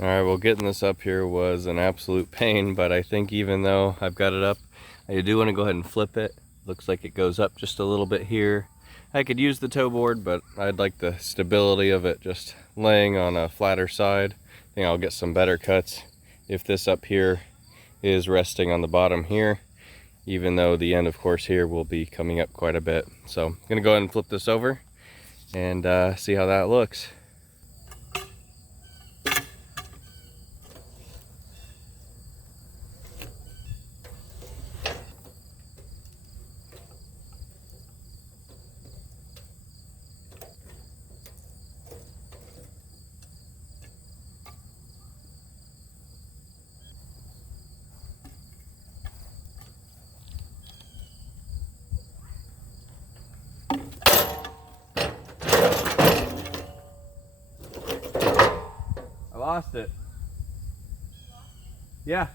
All right, well, getting this up here was an absolute pain, but I think even though I've got it up, I do want to go ahead and flip it. Looks like it goes up just a little bit here. I could use the toe board, but I'd like the stability of it just laying on a flatter side. I think I'll get some better cuts if this up here is resting on the bottom here, even though the end, of course, here will be coming up quite a bit. So I'm gonna go ahead and flip this over and see how that looks. I lost it. Yeah.